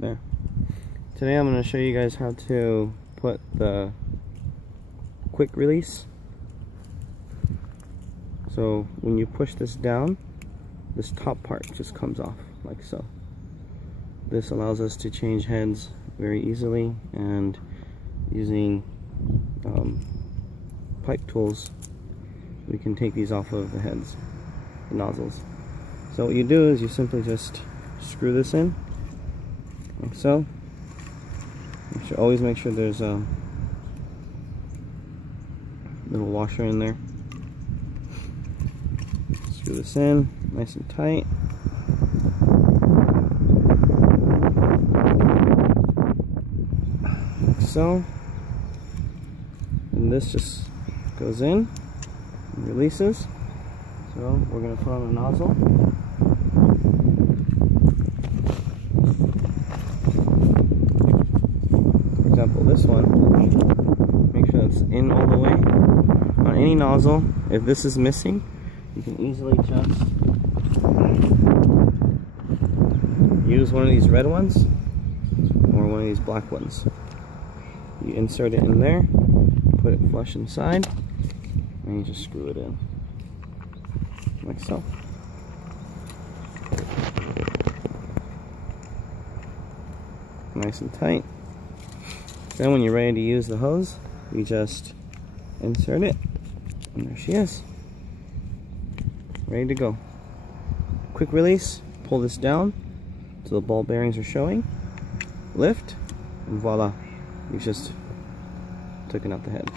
There. Today I'm going to show you guys how to put the quick release. So when you push this down, this top part just comes off like so. This allows us to change heads very easily, and using pipe tools we can take these off of the heads, the nozzles. So what you do is you simply just screw this in like so. You should always make sure there's a little washer in there. Screw this in nice and tight. Like so. And this just goes in and releases. So we're going to put on a nozzle. For example, this one, make sure it's in all the way. On any nozzle, if this is missing, you can easily just use one of these red ones or one of these black ones. You insert it in there, put it flush inside, and you just screw it in like so. Nice and tight. Then when you're ready to use the hose, you just insert it, and there she is, ready to go. Quick release, pull this down so the ball bearings are showing, lift, and voila, you've just taken out the head.